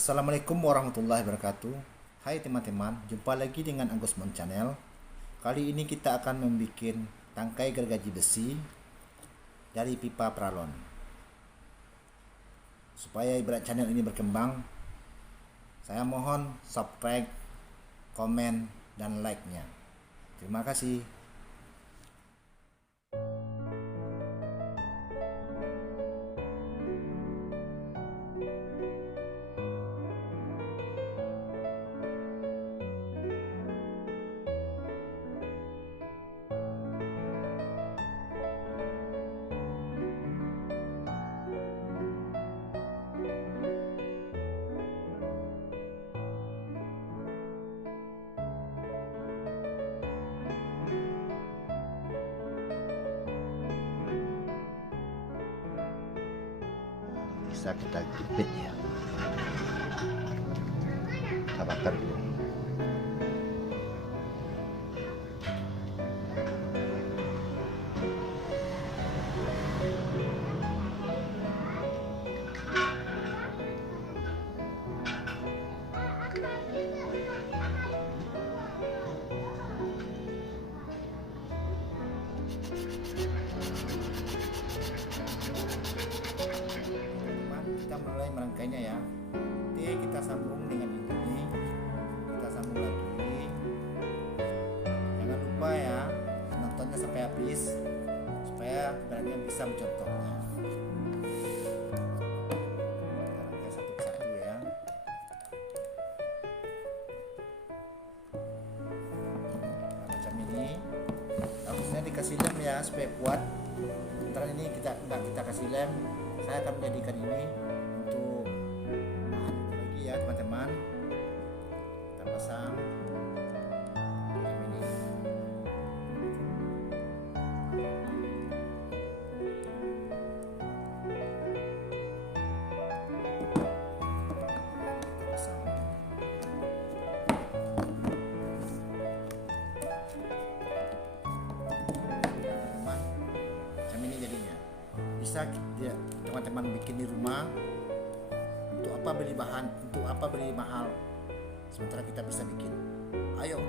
Assalamualaikum warahmatullahi wabarakatuh. Hai teman-teman, jumpa lagi dengan Agusmon Channel. Kali ini kita akan membuat tangkai gergaji besi dari pipa pralon. Supaya ibarat channel ini berkembang, saya mohon subscribe, komen, dan like-nya. Terima kasih. Bisa kita jepit ya, kita bakar dulu. Kita mulai merangkainya ya. Nanti kita sambung dengan ini, kita sambung lagi. Jangan lupa ya, nontonnya sampai habis supaya barangnya bisa mencontohnya. Kita rangkai satu persatu ya. Nah, macam ini harusnya dikasih lem ya supaya kuat. Ntar ini kita nggak kita kasih lem, saya akan menjadikan ini untuk bahan lagi ya teman-teman. Kita pasang lem ini. Kita pasang. Teman-teman, macam ini jadinya. Bisa teman-teman bikin di rumah. Untuk apa beli bahan, untuk apa beli mahal, sementara kita bisa bikin. Ayo.